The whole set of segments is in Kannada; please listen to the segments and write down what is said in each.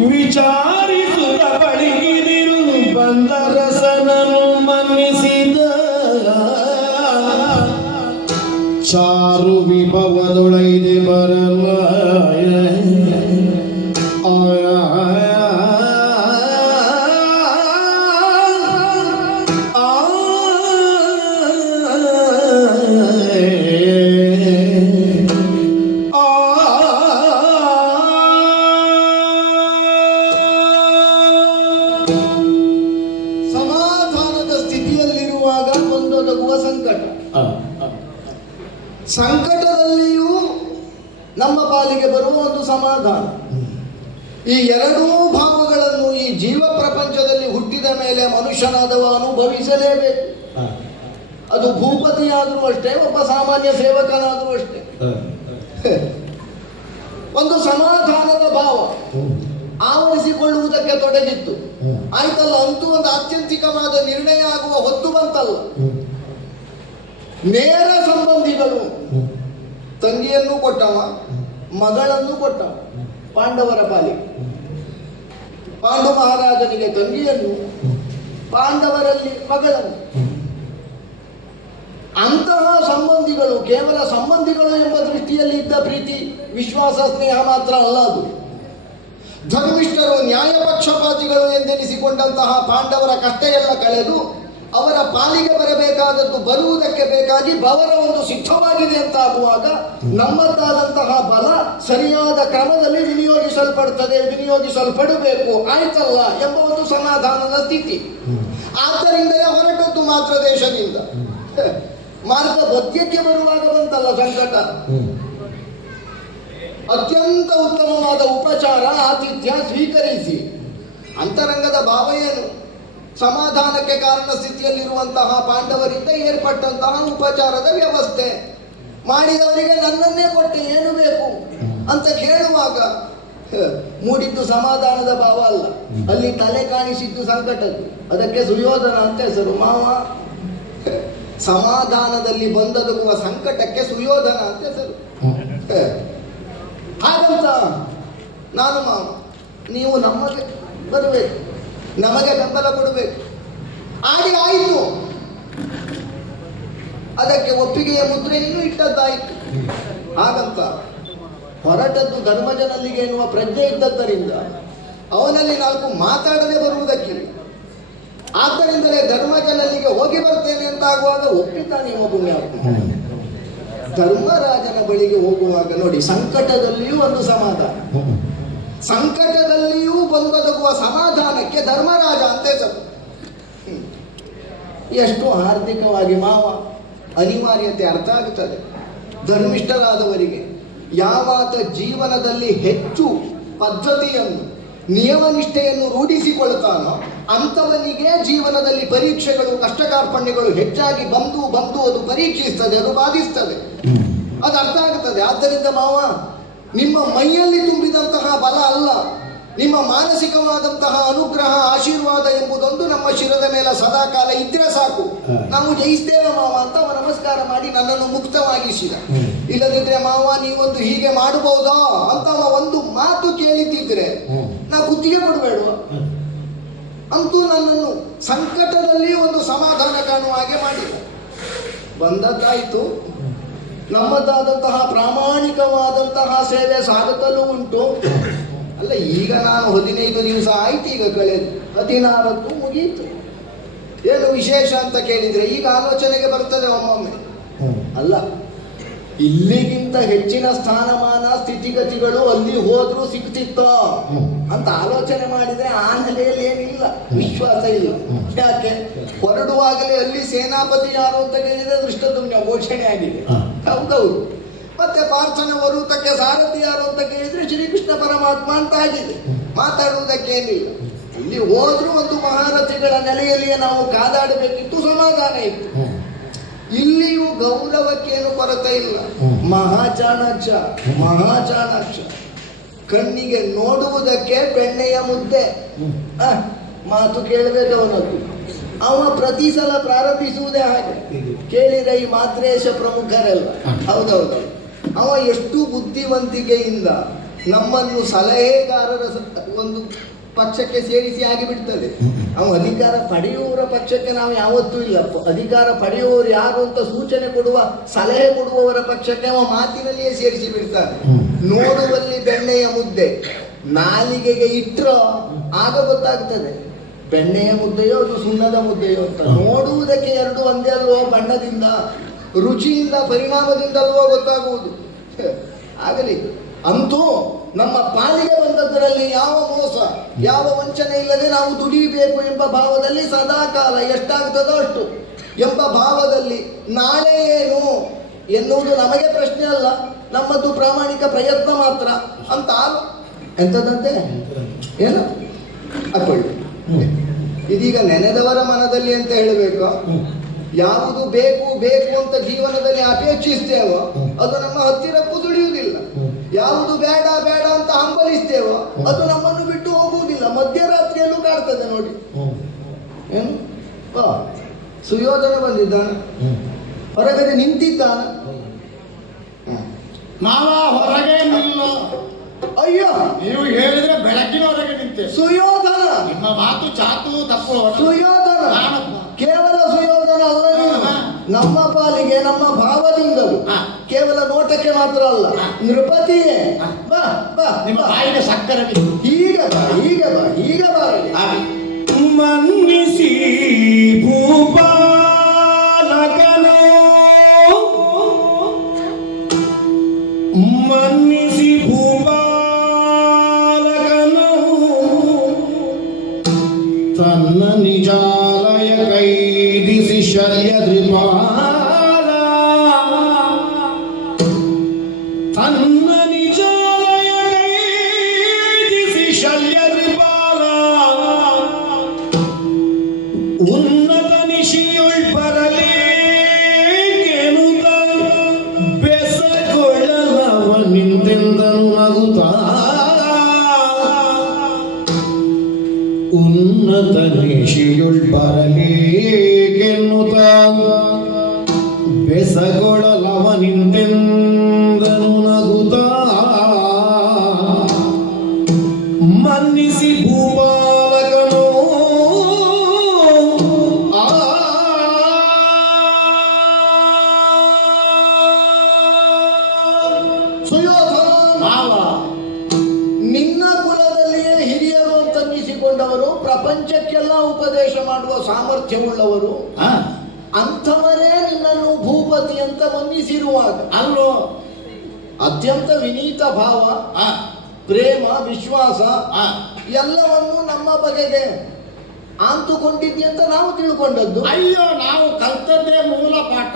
ವಿಚಾರಿಸುತ್ತ ಪಳಗಿದಿರು ಬಂದ ರಸನನು ಮನ್ನಿಸಿದ ಚಾರು ವಿಭವದೊಳೈದೆ ಬರಲ ಸಂಕಟದಲ್ಲಿಯೂ ನಮ್ಮ ಪಾಲಿಗೆ ಬರುವ ಒಂದು ಸಮಾಧಾನ. ಈ ಎರಡೂ ಭಾವಗಳನ್ನು ಈ ಜೀವ ಪ್ರಪಂಚದಲ್ಲಿ ಹುಟ್ಟಿದ ಮೇಲೆ ಮನುಷ್ಯನಾದವ ಅನುಭವಿಸಲೇಬೇಕು. ಅದು ಭೂಪತಿಯಾದರೂ ಅಷ್ಟೇ, ಒಬ್ಬ ಸಾಮಾನ್ಯ ಸೇವಕನಾದರೂ ಅಷ್ಟೇ. ಒಂದು ಸಮಾಧಾನದ ಭಾವ ಆವರಿಸಿಕೊಳ್ಳುವುದಕ್ಕೆ ತೊಡಗಿತ್ತು. ಆಯ್ತಲ್ಲ, ಅಂತೂ ಒಂದು ಆತ್ಯಂತಿಕವಾದ ನಿರ್ಣಯ ಆಗುವ ಹೊತ್ತು ಬಂತಲ್ಲ. ನೇರ ಸಂಬಂಧಿಗಳು ತಂಗಿಯನ್ನು ಕೊಟ್ಟವ, ಮಗಳನ್ನು ಕೊಟ್ಟವ. ಪಾಂಡವರ ಪಾಲಿಗೆ ಪಾಂಡು ಮಹಾರಾಜನಿಗೆ ತಂಗಿಯನ್ನು, ಪಾಂಡವರಲ್ಲಿ ಮಗಳನ್ನು. ಅಂತಹ ಸಂಬಂಧಿಗಳು ಕೇವಲ ಸಂಬಂಧಿಗಳು ಎಂಬ ದೃಷ್ಟಿಯಲ್ಲಿ ಇದ್ದ ಪ್ರೀತಿ, ವಿಶ್ವಾಸ, ಸ್ನೇಹ ಮಾತ್ರ ಅಲ್ಲ. ಅದು ಧರ್ಮಿಷ್ಠರು, ನ್ಯಾಯ ಪಕ್ಷಪಾತಿಗಳು ಎಂದೆನಿಸಿಕೊಂಡಂತಹ ಪಾಂಡವರ ಕಷ್ಟ ಎಲ್ಲ ಕಳೆದು ಅವರ ಪಾಲಿಗೆ ಬರಬೇಕಾದದ್ದು ಬರುವುದಕ್ಕೆ ಬೇಕಾಗಿ ಬವರ ಒಂದು ಸಿದ್ಧವಾಗಿದೆ ಅಂತ ಆಗುವಾಗ ನಮ್ಮದಾದಂತಹ ಬಲ ಸರಿಯಾದ ಕ್ರಮದಲ್ಲಿ ವಿನಿಯೋಗಿಸಲ್ಪಡಬೇಕು, ಆಯ್ತಲ್ಲ ಎಂಬ ಒಂದು ಸಮಾಧಾನದ ಸ್ಥಿತಿ. ಆದ್ದರಿಂದಲೇ ಹೊರಟದ್ದು ಮಾತ್ರ ದೇಶದಿಂದ. ಮಾರ್ಗ ಮಧ್ಯಕ್ಕೆ ಬರುವಾಗ ಬಂತಲ್ಲ ಸಂಕಟ. ಅತ್ಯಂತ ಉತ್ತಮವಾದ ಉಪಚಾರ, ಆತಿಥ್ಯ ಸ್ವೀಕರಿಸಿ. ಅಂತರಂಗದ ಭಾವ ಏನು? ಸಮಾಧಾನಕ್ಕೆ ಕಾರಣ ಸ್ಥಿತಿಯಲ್ಲಿರುವಂತಹ ಪಾಂಡವರಿಂದ ಏರ್ಪಟ್ಟಂತಹ ಉಪಚಾರದ ವ್ಯವಸ್ಥೆ. ಮಾಡಿದವರಿಗೆ ನನ್ನನ್ನೇ ಕೊಟ್ಟೆ, ಏನು ಬೇಕು ಅಂತ ಕೇಳುವಾಗ ಮೂಡಿದ್ದು ಸಮಾಧಾನದ ಭಾವ ಅಲ್ಲ, ಅಲ್ಲಿ ತಲೆ ಕಾಣಿಸಿದ್ದು ಸಂಕಟದ್ದು. ಅದಕ್ಕೆ ಸುಯೋಧನ ಅಂತ ಹೆಸರು. ಮಾವ ಸಮಾಧಾನದಲ್ಲಿ ಬಂದೊದಗುವ ಸಂಕಟಕ್ಕೆ ಸುಯೋಧನ ಅಂತ ಹೆಸರು. ಹಾಗಂತ ನಾನು ಮಾವ, ನೀವು ನಮಗೆ ಬರಬೇಕು, ನಮಗೆ ಬೆಂಬಲ ಕೊಡಬೇಕು. ಆಯಿತು, ಅದಕ್ಕೆ ಒಪ್ಪಿಗೆಯ ಮುದ್ರೆಯನ್ನು ಇಟ್ಟದ್ದಾಯಿತು. ಹಾಗಂತ ಹೊರಟದ್ದು ಧರ್ಮಜನಲ್ಲಿಗೆ ಎನ್ನುವ ಪ್ರಜ್ಞೆ ಇದ್ದದ್ದರಿಂದ ಅವನಲ್ಲಿ ನಾಲ್ಕು ಮಾತಾಡದೆ ಬರುವುದಕ್ಕೆ. ಆದ್ದರಿಂದಲೇ ಧರ್ಮಜನಲ್ಲಿಗೆ ಹೋಗಿ ಬರ್ತೇನೆ ಅಂತ ಆಗುವಾಗ ಒಪ್ಪಿತಾನೆ ನಿಮ್ಮ ಪುಣ್ಯಾತ್ಮ. ಧರ್ಮರಾಜನ ಬಳಿಗೆ ಹೋಗುವಾಗ ನೋಡಿ, ಸಂಕಟದಲ್ಲಿಯೂ ಒಂದು ಸಮಾಧಾನ, ಸಂಕಟದಲ್ಲಿಯೂ ಬಂದೊದಗುವ ಸಮಾಧಾನಕ್ಕೆ ಧರ್ಮರಾಜ ಅಂತ ಹೆಸರು. ಎಷ್ಟು ಹಾರ್ದಿಕವಾಗಿ ಮಾವ ಅನಿವಾರ್ಯತೆ ಅರ್ಥ ಆಗುತ್ತದೆ. ಧರ್ಮಿಷ್ಠರಾದವರಿಗೆ ಯಾವಾತ ಜೀವನದಲ್ಲಿ ಹೆಚ್ಚು ಪದ್ಧತಿಯನ್ನು, ನಿಯಮನಿಷ್ಠೆಯನ್ನು ರೂಢಿಸಿಕೊಳ್ತಾನೋ ಅಂಥವನಿಗೆ ಜೀವನದಲ್ಲಿ ಪರೀಕ್ಷೆಗಳು, ಕಷ್ಟ ಕಾರ್ಪಣ್ಯಗಳು ಹೆಚ್ಚಾಗಿ ಬಂದು ಅದು ಪರೀಕ್ಷಿಸ್ತದೆ, ಅದು ಬಾಧಿಸ್ತದೆ, ಅದು ಅರ್ಥ ಆಗುತ್ತದೆ. ಆದ್ದರಿಂದ ಮಾವ, ನಿಮ್ಮ ಮೈಯಲ್ಲಿ ತುಂಬಿದಂತಹ ಬಲ ಅಲ್ಲ, ನಿಮ್ಮ ಮಾನಸಿಕವಾದಂತಹ ಅನುಗ್ರಹ, ಆಶೀರ್ವಾದ ಎಂಬುದೊಂದು ನಮ್ಮ ಶಿರದ ಮೇಲೆ ಸದಾಕಾಲ ಇದ್ರೆ ಸಾಕು, ನಾವು ಜಯಿಸ್ತೇವೆ ಮಾವ ಅಂತ ನಮಸ್ಕಾರ ಮಾಡಿ ನನ್ನನ್ನು ಮುಕ್ತವಾಗಿಸಿದ. ಇಲ್ಲದಿದ್ರೆ ಮಾವ ನೀವೊಂದು ಹೀಗೆ ಮಾಡಬಹುದಾ ಅಂತ ಒಂದು ಮಾತು ಕೇಳಿದ್ದಿದ್ರೆ ನಾ ಕುತ್ತಿಗೆ ಕೊಡಬೇಡುವ. ಅಂತೂ ನನ್ನನ್ನು ಸಂಕಟದಲ್ಲಿ ಒಂದು ಸಮಾಧಾನ ಕಾಣುವ ಹಾಗೆ ಮಾಡಿದ. ಬಂದದ್ದಾಯಿತು, ನಮ್ಮದಾದಂತಹ ಪ್ರಾಮಾಣಿಕವಾದಂತಹ ಸೇವೆ ಸಾಗುತ್ತಲೂ ಉಂಟು. ಅಲ್ಲ, ಈಗ ನಾನು 15 ದಿವಸ ಆಯ್ತು, ಈಗ ಕಳೆದು 16ಕ್ಕೂ ಮುಗಿಯಿತು. ಏನು ವಿಶೇಷ ಅಂತ ಕೇಳಿದ್ರೆ ಈಗ ಆಲೋಚನೆಗೆ ಬರ್ತದೆ ಒಮ್ಮೊಮ್ಮೆ. ಅಲ್ಲ, ಇಲ್ಲಿಗಿಂತ ಹೆಚ್ಚಿನ ಸ್ಥಾನಮಾನ, ಸ್ಥಿತಿಗತಿಗಳು ಅಲ್ಲಿ ಹೋದ್ರೂ ಸಿಗ್ತಿತ್ತೋ ಅಂತ ಆಲೋಚನೆ ಮಾಡಿದ್ರೆ ಆ ನೆಲೆಯಲ್ಲಿ ಏನಿಲ್ಲ, ವಿಶ್ವಾಸ ಇಲ್ಲ. ಯಾಕೆ? ಹೊರಡುವಾಗಲೇ ಅಲ್ಲಿ ಸೇನಾಪತಿ ಯಾರು ಅಂತ ಕೇಳಿದ್ರೆ ದೃಷ್ಟದುಮ್ನ ಘೋಷಣೆ ಆಗಿದೆ. ಹೌದೌದು. ಮತ್ತೆ ಪಾರ್ಥನ ವರುತಕ್ಕೆ ಸಾರಥಿ ಯಾರು ಅಂತ ಕೇಳಿದ್ರೆ ಶ್ರೀಕೃಷ್ಣ ಪರಮಾತ್ಮ ಅಂತ ಆಗಿದೆ. ಮಾತಾಡುವುದಕ್ಕೇನಿಲ್ಲ. ಇಲ್ಲಿ ಹೋದ್ರೂ ಒಂದು ಮಹಾರಥಿಗಳ ನೆಲೆಯಲ್ಲಿಯೇ ನಾವು ಕಾದಾಡಬೇಕಿತ್ತು, ಸಮಾಧಾನ ಇತ್ತು. ಇಲ್ಲಿಯೂ ಗೌರವಕ್ಕೇನು ಕೊರತೆ ಇಲ್ಲ. ಮಹಾಚಾಣಾಕ್ಷ ಕಣ್ಣಿಗೆ ನೋಡುವುದಕ್ಕೆ ಬೆಣ್ಣೆಯ ಮುದ್ದೆ. ಮಾತು ಕೇಳಬೇಕು ಅವನದ್ದು. ಅವ ಪ್ರತಿ ಸಲ ಪ್ರಾರಂಭಿಸುವುದೇ ಹಾಗೆ. ಕೇಳಿದ ಈ ಮಾತ್ರೇಶ ಪ್ರಮುಖರೆಲ್ಲ ಹೌದೌದು. ಅವ ಎಷ್ಟು ಬುದ್ಧಿವಂತಿಕೆಯಿಂದ ನಮ್ಮನ್ನು ಸಲಹೆಗಾರರ ಒಂದು ಪಕ್ಷಕ್ಕೆ ಸೇರಿಸಿ ಆಗಿಬಿಡ್ತದೆ. ನಾವು ಅಧಿಕಾರ ಪಡೆಯುವವರ ಪಕ್ಷಕ್ಕೆ ನಾವು ಯಾವತ್ತೂ ಇಲ್ಲ. ಅಧಿಕಾರ ಪಡೆಯುವವರು ಯಾರು ಅಂತ ಸೂಚನೆ ಕೊಡುವ, ಸಲಹೆ ಕೊಡುವವರ ಪಕ್ಷಕ್ಕೆ ಅವ ಮಾತಿನಲ್ಲಿಯೇ ಸೇರಿಸಿ ಬಿಡ್ತಾನೆ. ನೋಡುವಲ್ಲಿ ಬೆಣ್ಣೆಯ ಮುದ್ದೆ ನಾಲಿಗೆಗೆ ಇಟ್ಟರೋ ಆಗ ಗೊತ್ತಾಗ್ತದೆ ಬೆಣ್ಣೆಯ ಮುದ್ದೆಯೋ ಅದು ಸುಣ್ಣದ ಮುದ್ದೆಯೋ ಅಂತ. ನೋಡುವುದಕ್ಕೆ ಎರಡು ಒಂದೇ ಅಲ್ವೋ, ಬಣ್ಣದಿಂದ, ರುಚಿಯಿಂದ, ಪರಿಣಾಮದಿಂದಲ್ವೋ ಗೊತ್ತಾಗುವುದು. ಆಗಲಿ, ಅಂತೂ ನಮ್ಮ ಪಾಲಿಗೆ ಬಂದದ್ದರಲ್ಲಿ ಯಾವ ಮೋಸ ಯಾವ ವಂಚನೆ ಇಲ್ಲದೆ ನಾವು ದುಡಿಯಬೇಕು ಎಂಬ ಭಾವದಲ್ಲಿ ಸದಾಕಾಲ ಎಷ್ಟಾಗ್ತದೋ ಅಷ್ಟು ಎಂಬ ಭಾವದಲ್ಲಿ ನಾಳೆ ಏನು ಎನ್ನುವುದು ನಮಗೆ ಪ್ರಶ್ನೆ ಅಲ್ಲ, ನಮ್ಮದು ಪ್ರಾಮಾಣಿಕ ಪ್ರಯತ್ನ ಮಾತ್ರ ಅಂತ. ಎಂಥದಂತೆ ಏನು ಹಾಕೊಳ್ಳಿ. ಇದೀಗ ನೆನೆದವರ ಮನದಲ್ಲಿ ಅಂತ ಹೇಳಬೇಕು. ಯಾವುದು ಬೇಕು ಬೇಕು ಅಂತ ಜೀವನದಲ್ಲಿ ಅಪೇಕ್ಷಿಸ್ತೇವೋ ಅದು ನಮ್ಮ ಹತ್ತಿರಕ್ಕೂ ದುಡಿಯುವುದಿಲ್ಲ. ಯಾವುದು ಬೇಡ ಬೇಡ ಅಂತ ಹಂಬಲಿಸ್ತೇವೋ ಅದು ನಮ್ಮನ್ನು ಬಿಟ್ಟು ಹೋಗುವುದಿಲ್ಲ. ಮಧ್ಯರಾತ್ರಿಯಲ್ಲೂ ಕಾಡ್ತದೆ ನೋಡಿ. ಏನು ಸುಯೋಧನ ಬಂದಿದ್ದಾನ, ಹೊರಗಡೆ ನಿಂತಿದ್ದಾನ. ಮಾವ ಹೊರಗೆ ನಿಲ್ಲ. ಅಯ್ಯೋ, ನೀವು ಹೇಳಿದ್ರೆ ಬೆಳಗ್ಗಿನವರೆಗೆ ನಿಂತೆ. ಸುಯೋಧನ, ನಿಮ್ಮ ಮಾತು ಚಾತು ತಪ್ಪು. ಸುಯೋಧನ, ಕೇವಲ ಸುಯೋಧನ ಅಲ್ಲ, ನಮ್ಮ ಪಾಲಿಗೆ ನಮ್ಮ ಭಾವದಿಂದಲೂ, ಕೇವಲ ನೋಟಕ್ಕೆ ಮಾತ್ರ ಅಲ್ಲ, ನೃಪತಿಯೇ. ಬಾ ಬಾ, ನಿಮ್ಮ ಬಾಯಿಗೆ ಸಕ್ಕರೆ ಈಗ ಬಾ, ಈಗ ಬಾ, ಈಗ ಬಾ. ಮನ್ನಿಸಿ ಭೂಪಾಲಕನೋ, ಮನ್ನಿಸಿ ಭೂಪಾಲಕನೋ ತನ್ನ ನಿಜಾಲಯ ಕೈದಿಸಿ ಶಲ್ಯದ್ರಿಪಾಲ, ತನ್ನ ನಿಜಾಲಯ ಕೈದಿಸಿ ಶಲ್ಯದ್ರಿಪಾಲ ಉನ್ನತ ನಿಶಿಯುಳ್ ಬರಲೇಗೆನುತ ಬೆಸಗೊಳ್ಳಲವ ನಿಂತೆಂದನು ನಗುತ್ತ. ಉನ್ನತ ನಿಶಿಯುಳ್ ಬರಲೇಗೆನ್ನುತ್ತ ಬೆಸಗೊಳ್ಳಲವ ನಿಂತೆಂದನು ನಗುತ್ತ. ಮನ್ನಿಸಿ ಭೂಪಾಲಕನೋ ನಿನ್ನ ಕುಲದಲ್ಲಿಯೇ ಹಿರಿಯರು ಅಂತ ಅನ್ನಿಸಿಕೊಂಡವರು, ಪ್ರಪಂಚಕ್ಕೆಲ್ಲ ಉಪದೇಶ ಮಾಡುವ ಸಾಮರ್ಥ್ಯವುಳ್ಳವರು, ಅಂಥವರೇ ನಿನ್ನನ್ನು ಭೂಪತಿ ಅಂತ ಮನ್ನಿಸಿರುವಾಗ ಅಲ್ಲೋ ಅತ್ಯಂತ ವಿನೀತ ಭಾವ, ಪ್ರೇಮ, ವಿಶ್ವಾಸ ಎಲ್ಲವನ್ನೂ ನಮ್ಮ ಬಗೆಗೆ ಆಂತುಕೊಂಡಿದ್ದಿ ಅಂತ ನಾವು ತಿಳ್ಕೊಂಡದ್ದು. ಅಯ್ಯೋ, ನಾವು ಕಲ್ತದ್ದೇ ಮೂಲ ಪಾಠ.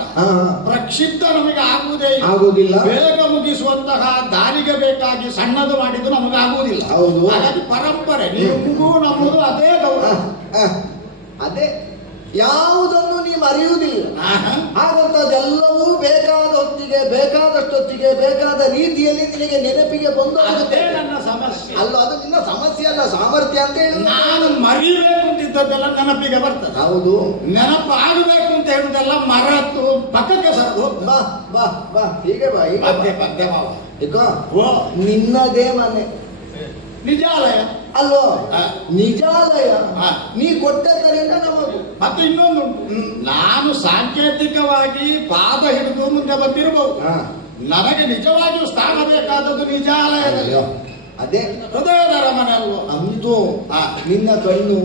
ಪ್ರಕ್ಷಿಪ್ತ ನಮಗೆ ಆಗುವುದಿಲ್ಲ. ಬೇಗ ಮುಗಿಸುವಂತಹ ದಾರಿಗೆ ಬೇಕಾಗಿ ಸಣ್ಣದು ಮಾಡಿದ್ದು ನಮಗೆ ಆಗುವುದಿಲ್ಲ. ಹೌದು, ಹಾಗಾಗಿ ಪರಂಪರೆ ನಿಮಗೂ ನಮ್ಮದು ಅದೇ ಗೌರವ. ಅದೇ ಯಾವುದನ್ನು ನೀವು ಅರಿಯುವುದಿಲ್ಲ. ಹಾಗಂತ ಅದೆಲ್ಲವೂ ಬೇಕಾದ ಹೊತ್ತಿಗೆ, ಬೇಕಾದಷ್ಟೊತ್ತಿಗೆ, ಬೇಕಾದ ರೀತಿಯಲ್ಲಿ ನಿನಗೆ ನೆನಪಿಗೆ ಬಂದು ಅದೇ ನನ್ನ ಸಮಸ್ಯೆ ಅಲ್ಲ. ಅದು ನಿನ್ನ ಸಮಸ್ಯೆ ಅಲ್ಲ, ಸಾಮರ್ಥ್ಯ ಅಂತ ಹೇಳಿ. ನಾನು ಮರಿಬೇಕು ಅಂತಿದ್ದದ್ದೆಲ್ಲ ನೆನಪಿಗೆ ಬರ್ತದೆ. ಹೌದು, ನೆನಪು ಆಗಬೇಕು ಅಂತ ಹೇಳುದೆಲ್ಲ ಮರೆತು ಪಕ್ಕಕ್ಕೆ ಸರದು. ಬಾ ಬಾ ಬಾ, ಹೀಗೆ ಬಾ, ಹೀಗೆ ಪದ್ಯ ಪದ್ಯ ಮಾವ. ಓ, ನಿನ್ನದೇ ಮನೆ ನಿಜಾಲಯ ಅಲ್ವೋ? ನಿಜಾಲಯ ಹಾ. ನೀ ಕೊಟ್ಟದ್ದರಿಂದ ನಮಗೂ. ಮತ್ತೆ ಇನ್ನೊಂದು, ನಾನು ಸಾಂಕೇತಿಕವಾಗಿ ಪಾದ ಹಿಡಿದು ಮುಂದೆ ಬಂದಿರಬಹುದು. ನನಗೆ ನಿಜವಾಗಿಯೂ ಸ್ಥಾನ ಬೇಕಾದದ್ದು ನಿಜಾಲಯದಲ್ಲಿ. ಅದೇ ಹೃದಯದ ರಮನೆ ಅಲ್ವೋ? ಅಂತೂ ನಿನ್ನ ಕಣ್ಣು,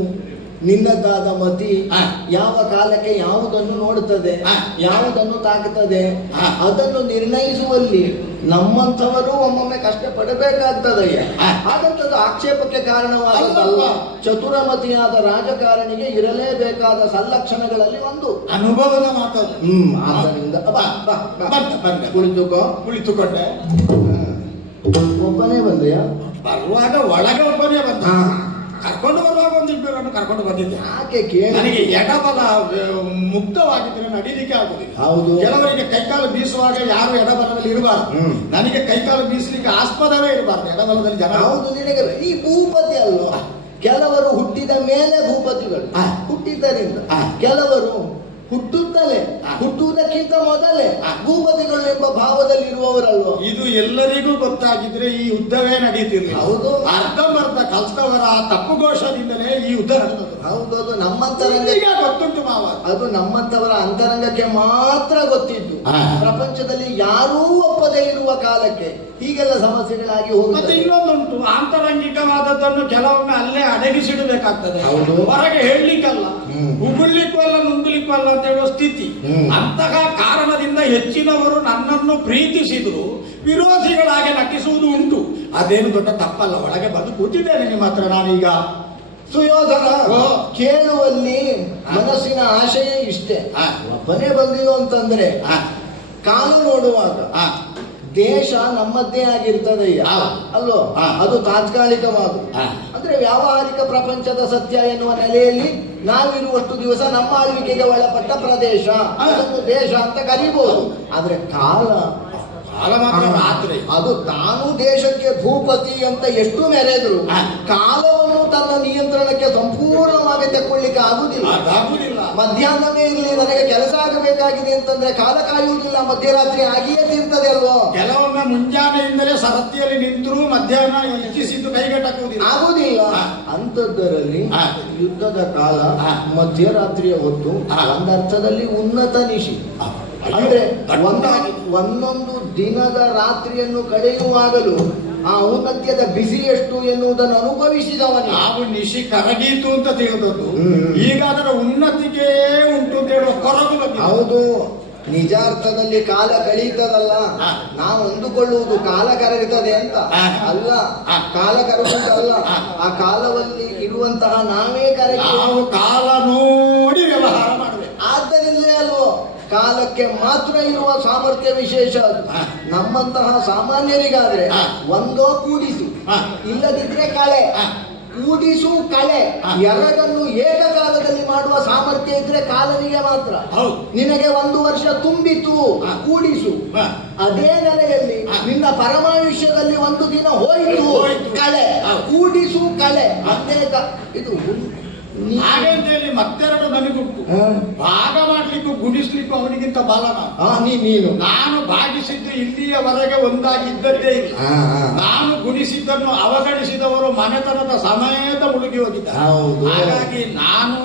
ನಿನ್ನದಾದ ಮತಿ ಹಾ. ಯಾವ ಕಾಲಕ್ಕೆ ಯಾವುದನ್ನು ನೋಡುತ್ತದೆ, ಹಾ. ಯಾವುದನ್ನು ತಾಕುತ್ತದೆ, ಹಾ. ಅದನ್ನು ನಿರ್ಣಯಿಸುವಲ್ಲಿ ನಮ್ಮಂಥವರು ಒಮ್ಮೊಮ್ಮೆ ಕಷ್ಟಪಡಬೇಕಾಗ್ತದಯ್ಯ. ಹಾ. ಹಾಗಂತದ್ದು ಆಕ್ಷೇಪಕ್ಕೆ ಕಾರಣವಾದದ್ದಲ್ಲ. ಅಲ್ಲಲ್ಲ. ಚತುರಮತಿಯಾದ ರಾಜಕಾರಣಿಗೆ ಇರಲೇಬೇಕಾದ ಸಲ್ಲಕ್ಷಣಗಳಲ್ಲಿ ಒಂದು ಅನುಭವದ ಮಾತದು. ಆದ್ದರಿಂದ ಬಾ, ಬಾ, ಬಾ. ಬಂದೆ. ಕುಳಿತುಕೋ. ಕುಳಿತುಕೊಂಡೆ. ಒಬ್ಬನೇ ಬಂದೆಯಾ? ಬರುವಾಗ ಒಳಗೆ ಒಬ್ಬನೇ ಬಂದ. ಕರ್ಕೊಂಡು ಬರುವಾಗ ಒಂದಿಬ್ಬರನ್ನು ಕರ್ಕೊಂಡು ಬಂದಿದ್ದೆ. ಯಾಕೆ ಕೇಳಿ? ನನಗೆ ಎಡಬಲ ಮುಕ್ತವಾಗಿದ್ರೆ ನಡೀಲಿಕ್ಕೆ ಆಗುದಿಲ್ಲ. ಹೌದು. ಕೆಲವರಿಗೆ ಕೈಕಾಲು ಬೀಸುವಾಗ ಯಾರು ಎಡಬಲದಲ್ಲಿ ಇರಬಾರ್ದು. ನನಗೆ ಕೈಕಾಲು ಬೀಸಲಿಕ್ಕೆ ಆಸ್ಪದವೇ ಇರಬಾರ್ದು ಎಡಬಲದಲ್ಲಿ ಜನ. ಹೌದು, ನಿನಗೆ ಈ ಭೂಪತಿ ಅಲ್ವಾ? ಕೆಲವರು ಹುಟ್ಟಿದ ಮೇಲೆ ಭೂಪತಿಗಳು ಹುಟ್ಟಿದ್ದರಿಂದ, ಕೆಲವರು ಹುಟ್ಟುತ್ತಲೇ ಹಾ. ಹುಟ್ಟುವುದಕ್ಕಿಂತ ಮೊದಲೇ ಹಾ. ಭೂಪತಿಗಳು ಎಂಬ ಭಾವದಲ್ಲಿ ಇರುವವರಲ್ವ. ಇದು ಎಲ್ಲರಿಗೂ ಗೊತ್ತಾಗಿದ್ರೆ ಈ ಯುದ್ಧವೇ ನಡೀತಿರ್ಲಿಲ್ಲ. ಹೌದು. ಅರ್ಧಂಬರ್ಧ ಕಲ್ತವರ ತಪ್ಪುಘೋಷದಿಂದಲೇ ಈ ಯುದ್ಧ ನಡೆದದ್ದು. ಹೌದು, ಅದು ನಮ್ಮಂತರಂಗ, ಈಗ ಗೊತ್ತುಂಟು ಮಾವ. ಅದು ನಮ್ಮಂತವರ ಅಂತರಂಗಕ್ಕೆ ಮಾತ್ರ ಗೊತ್ತಿದ್ದು. ಹಾ. ಪ್ರಪಂಚದಲ್ಲಿ ಯಾರೂ ಒಪ್ಪದೇ ಇರುವ ಕಾಲಕ್ಕೆ ಹೀಗೆಲ್ಲ ಸಮಸ್ಯೆಗಳಾಗಿ ಮತ್ತೆ ಹೋಗುತ್ತೆ. ಇನ್ನೊಂದುಂಟು, ಆಂತರಂಗಿಕವಾದದ್ದನ್ನು ಕೆಲವೊಮ್ಮೆ ಅಲ್ಲೇ ಅಡಗಿಸಿಡಬೇಕಾಗ್ತದೆ. ಹೌದು. ಹೊರಗೆ ಹೇಳಲಿಕ್ಕಲ್ಲ, ಉಗುಳ್ಲಿಕ್ಕೂ ಅಲ್ಲ, ನುಂಗ್ಲಿಕ್ಕೂ ಅಲ್ಲ ಅಂತ ಹೇಳುವ ಸ್ಥಿತಿ. ಅಂತಹ ಕಾರಣದಿಂದ ಹೆಚ್ಚಿನವರು ನನ್ನನ್ನು ಪ್ರೀತಿಸಿದ್ರು, ವಿರೋಧಿಗಳಾಗಿ ನಟಿಸುವುದು ಉಂಟು. ಅದೇನು ದೊಡ್ಡ ತಪ್ಪಲ್ಲ. ಒಳಗೆ ಬಂದು ಕೂತಿದ್ದೇನೆ ನಿಮ್ಮ ಹತ್ರ ನಾನೀಗ. ಸುಯೋಧನ, ಓ. ಕೇಳುವಲ್ಲಿ ಮನಸ್ಸಿನ ಆಶಯ ಇಷ್ಟೇ. ಹಾ. ಒಬ್ಬನೇ ಬಂದಿಯೋ ಅಂತಂದ್ರೆ ಹಾ. ಕಾಲು ನೋಡುವಾಗ ಹಾ. ದೇಶ ನಮ್ಮದ್ದೇ ಆಗಿರ್ತದಯ್ಯ, ಹೌದು. ಅಲ್ಲೋ? ಹಾ. ಅದು ತಾತ್ಕಾಲಿಕವಾದ, ಹಾ. ಅಂದ್ರೆ ವ್ಯಾವಹಾರಿಕ ಪ್ರಪಂಚದ ಸತ್ಯ ಎನ್ನುವ ನೆಲೆಯಲ್ಲಿ ನಾವಿರುವಷ್ಟು ದಿವಸ ನಮ್ಮ ಆಳ್ವಿಕೆಗೆ ಒಳಪಟ್ಟ ಪ್ರದೇಶ, ಅದನ್ನು ದೇಶ ಅಂತ ಕರೀಬಹುದು. ಆದ್ರೆ ಕಾಲ ಕಾಲ ಮಾತ್ರ ರಾತ್ರಿ. ಅದು ತಾನು ದೇಶಕ್ಕೆ ಭೂಪತಿ ಅಂತ ಎಷ್ಟು ಮೆರೆದ್ರು ಹಾ. ಕಾಲವನ್ನು ತನ್ನ ನಿಯಂತ್ರಣಕ್ಕೆ ಸಂಪೂರ್ಣವಾಗಿ ತಕ್ಕೊಳ್ಳಿಕ್ಕೆ ಆಗುದಿಲ್ಲ. ಅದಾಗುದಿಲ್ಲ. ಮಧ್ಯಾಹ್ನವೇ ಇರಲಿ, ನನಗೆ ಕೆಲಸ ಆಗಬೇಕಾಗಿದೆ ಅಂತಂದ್ರೆ ಕಾಲ ಕಾಯುವುದಿಲ್ಲ, ಮಧ್ಯರಾತ್ರಿ ಆಗಿಯೇ ತಿರ್ತದೆ ಅಲ್ವೋ? ಕೆಲವೊಮ್ಮೆ ಮುಂಜಾನೆಯಿಂದಲೇ ಸರತಿಯಲ್ಲಿ ನಿಂತರೂ ಮಧ್ಯಾಹ್ನ ಇಚ್ಛಿಸಿದ್ದು ಕೈಗೆಟಕುವುದಿಲ್ಲ. ಆಗುದಿಲ್ಲ. ಹಾ. ಅಂಥದ್ದರಲ್ಲಿ ಹಾ. ಯುದ್ಧದ ಕಾಲ, ಹಾ. ಮಧ್ಯರಾತ್ರಿಯ ಹೊತ್ತು, ಹಾ. ಒಂದರ್ಥದಲ್ಲಿ ಉನ್ನತ ನಿಶಿ. ಅಂದ್ರೆ ಒಂದೊಂದು ದಿನದ ರಾತ್ರಿಯನ್ನು ಕಳೆಯುವಾಗಲೂ ಆ ಔನ್ನತ್ಯದ ಬಿಸಿ ಎಷ್ಟು ಎನ್ನುವುದನ್ನು ಅನುಭವಿಸಿದವನೇ. ನಾವು ನಿಶಿ ಕರಗೀತು ಅಂತ ತಿಳಿದದ್ದು, ಈಗ ಅದರ ಉನ್ನತಿಗೆ ಉಂಟು ಅಂತ ಹೇಳುವ ಕೊರಗು ಬಂದಿದೆ. ಹೌದು, ನಿಜಾರ್ಥದಲ್ಲಿ ಕಾಲ ಕಳೀತದಲ್ಲ. ಹಾ. ನಾವು ಅಂದುಕೊಳ್ಳುವುದು ಕಾಲ ಕರಗುತ್ತದೆ ಅಂತ. ಹಾ. ಅಲ್ಲ, ಹಾ. ಕಾಲ ಕರಗುವುದಲ್ಲ. ಹಾ. ಆ ಕಾಲದಲ್ಲಿ ಇರುವಂತಹ ನಾವೇ ಕರಗಿ, ನಾವು ಕಾಲ ನೋಡಿ ವ್ಯವಹಾರ ಮಾಡಬೇಕು. ಆದ್ದರಿಂದಲೇ ಅಲ್ವೋ ಕಾಲಕ್ಕೆ ಮಾತ್ರ ಇರುವ ಸಾಮರ್ಥ್ಯ ವಿಶೇಷ ಅದು. ಹಾ. ನಮ್ಮಂತಹ ಸಾಮಾನ್ಯರಿಗಾದ್ರೆ ಹಾ. ಒಂದೋ ಕೂಡಿಸು, ಹಾ. ಇಲ್ಲದಿದ್ರೆ ಕಳೆ. ಹಾ. ಕೂಡಿಸು, ಕಳೆ ಹಾ. ಎರಡನ್ನು ಏಕಕಾಲದಲ್ಲಿ ಮಾಡುವ ಸಾಮರ್ಥ್ಯ ಇದ್ರೆ ಕಾಲನಿಗೆ ಮಾತ್ರ. ಹೌದು. ನಿನಗೆ 1 ವರ್ಷ ತುಂಬಿತು, ಹಾ. ಕೂಡಿಸು. ಹಾ. ಅದೇ ನೆಲೆಯಲ್ಲಿ ಹಾ. ನಿನ್ನ ಪರಮಾಯುಷ್ಯದಲ್ಲಿ 1 ದಿನ ಹೋಯಿತು, ಹೋಯಿತು. ಕಳೆ. ಹೌದು. ಕೂಡಿಸು, ಕಳೆ. ಹಾ. ಅದೇ ಇದು ಹಾಗೆ ಅಂತ ಹೇಳಿ ಮತ್ತೆರಡು ನನಗುಂಟು. ಭಾಗ ಮಾಡ್ಲಿಕ್ಕೂ ಗುಣಿಸ್ಲಿಕ್ಕೂ ಅವನಿಗಿಂತ ಬಲ ನಾನು. ನೀನು ನಾನು ಭಾಗಿಸಿದ್ದು ಇಲ್ಲಿಯವರೆಗೆ ಒಂದಾಗಿದ್ದದ್ದೇ ಇಲ್ಲ. ನಾನು ಗುಣಿಸಿದ್ದನ್ನು ಅವಗಣಿಸಿದವರು ಮನೆತನದ ಸಮೇತ ಮುಳುಗಿ ಹೋಗಿದ್ದಾರೆ. ಹೌದು. ಹಾಗಾಗಿ ನಾನು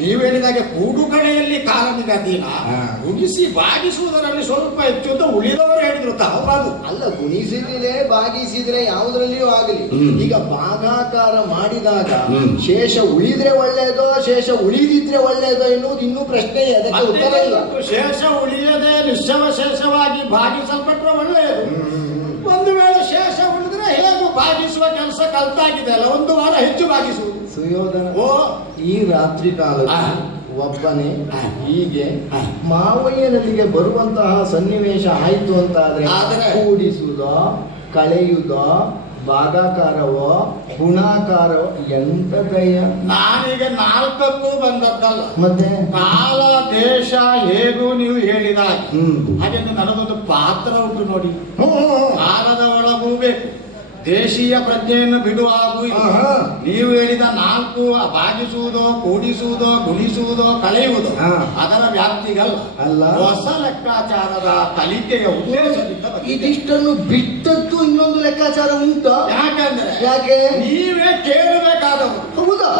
ನೀವು ಹೇಳಿದಾಗೆ ಕೂಡು ಕಡೆಯಲ್ಲಿ ಕಾಲನಿಗೆ ಅಧೀನ, ಗುಣಿಸಿ ಭಾಗಿಸುವುದರಲ್ಲಿ ಸ್ವಲ್ಪ ಹೆಚ್ಚು ಅಂತ ಉಳಿದವರು ಹೇಳಿದ್ರು. ತಪ್ಪದು ಅಲ್ಲ, ಗುಣಿಸಿದ್ರೆ ಭಾಗಿಸಿದ್ರೆ ಯಾವುದ್ರಲ್ಲಿಯೂ ಆಗಲಿ. ಈಗ ಭಾಗಾಕಾರ ಮಾಡಿದಾಗ ಶೇಷ ಉಳಿದ್ರೆ ಒಳ್ಳೆಯದೋ ಶೇಷ ಉಳಿದಿದ್ರೆ ಒಳ್ಳೆಯದೋ ಎನ್ನುವುದು ಇನ್ನೂ ಪ್ರಶ್ನೆಯೇ, ಅದಕ್ಕೆ ಉತ್ತರ ಇಲ್ಲ. ಶೇಷ ಉಳಿಯದೆ ನಿಶ್ಚವಶೇಷವಾಗಿ ಭಾಗಿಸಲ್ಪಟ್ರೆ ಒಳ್ಳೆಯದು. ಒಂದು ವೇಳೆ ಶೇಷ ಉಳಿದ್ರೆ ಹೇಗೂ ಭಾಗಿಸುವ ಕೆಲಸ ಕಲ್ತಾಗಿದೆ ಅಲ್ಲ, 1 ವಾರ ಹೆಚ್ಚು ಭಾಗಿಸುವುದು. ಸುಯೋಧನ, ಓ ಈ ರಾತ್ರಿ ಕಾಲದಲ್ಲಿ ಒಬ್ಬನೇ ಹೀಗೆ ಮಾವಯ್ಯನಲ್ಲಿಗೆ ಬರುವಂತಹ ಸನ್ನಿವೇಶ ಆಯ್ತು ಅಂತಾದ್ರೆ ಕೂಡಿಸುವುದೋ ಕಳೆಯುವುದೋ ಭಾಗಾಕಾರವೋ ಗುಣಾಕಾರವೋ ಎಂತದಯ್ಯ? ನಾನೀಗ 4ಕ್ಕೂ ಬಂದದ್ದಲ್ಲ. ಮತ್ತೆ ಕಾಲ ದೇಶ ಹೇಗೂ ನೀವು ಹೇಳಿದ ಹಾಗೆ ನನಗೊಂದು ಪಾತ್ರ ಉಂಟು ನೋಡಿ. ಕಾಲದ ಒಳಗೂ ಬೇಕು, ದೇಶೀಯ ಪ್ರಜ್ಞೆಯನ್ನು ಬಿಡುವ ಹಾಗೂ ಇದು. ನೀವು ಹೇಳಿದ 4 ಭಾಗಿಸುವುದೋ ಕೂಡಿಸುವುದೋ ಗುಣಿಸುವುದೋ ಕಳೆಯುವುದೋ ಅದರ ವ್ಯಾಪ್ತಿಗಲ್ಲ, ಅಲ್ಲ. ಹೊಸ ಲೆಕ್ಕಾಚಾರದ ಕಲಿಕೆಯ ಉದ್ದೇಶದಿಂದ ಇದಿಷ್ಟನ್ನು ಬಿಟ್ಟದ್ದು ಇನ್ನೊಂದು ಲೆಕ್ಕಾಚಾರ ಉಂಟು. ಯಾಕಂದ್ರೆ ಯಾಕೆ? ನೀವೇ ಕೇಳಿ